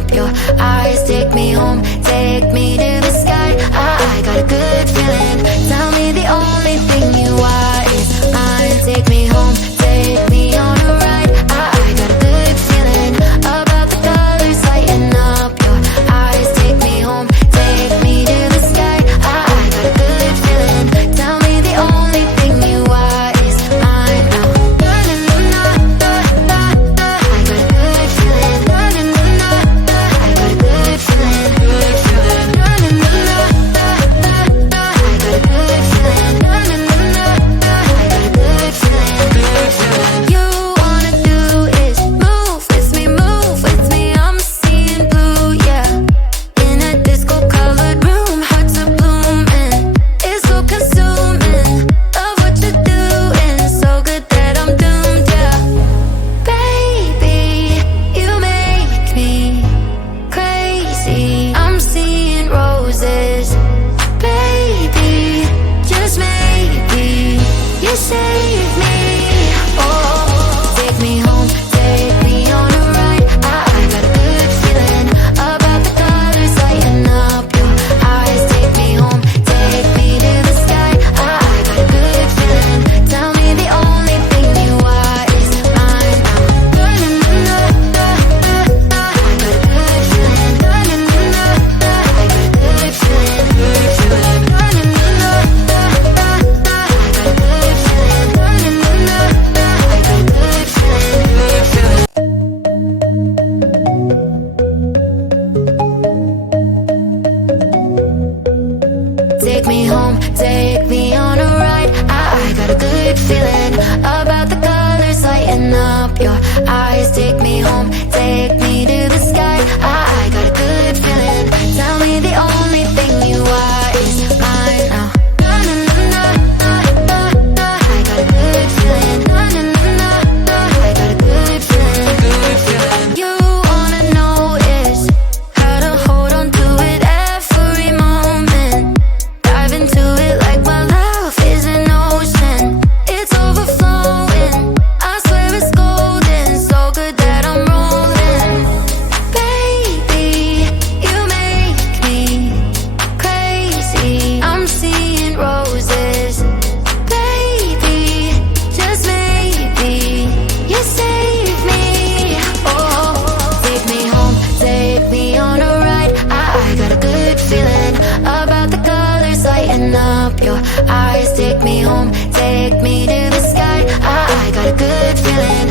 up. Your eyes take me home, take me to the sky. I got a good feeling. Tell me the only thing you want is mine. Take me home, take me on a ride. I got a good feeling about the colors lighting up. Your eyes take me home, take me to the sky. I got a good feeling. Tell me the only thing you want is mine now. Save me, oh, take me home, take me on a ride. I got a good feeling about the colors lighting up. Your eyes take me home, take me to the sky. I got a good feeling. Tell me the only thing you want is mine now. I got a good feeling. I got a good feeling. Take me home, take me on a ride. I got a good feeling about the colors lighting up. Your eyes take me home, take me to the sky. I got a good feeling. Tell me the only thing you want is mine now. I got a good feeling. I got a good feeling. You wanna know is how to hold on to it every moment. Dive into it like my love is an ocean. It's overflowing, I swear it's golden. So good that I'm rolling. Baby, you make me crazy. I'm seeing roses. Baby, just maybe you save me. Oh, take me home, take me on a ride. I got a good feeling about the colors lighting up. Your eyes take me home, take me to the sky. I got a good feeling.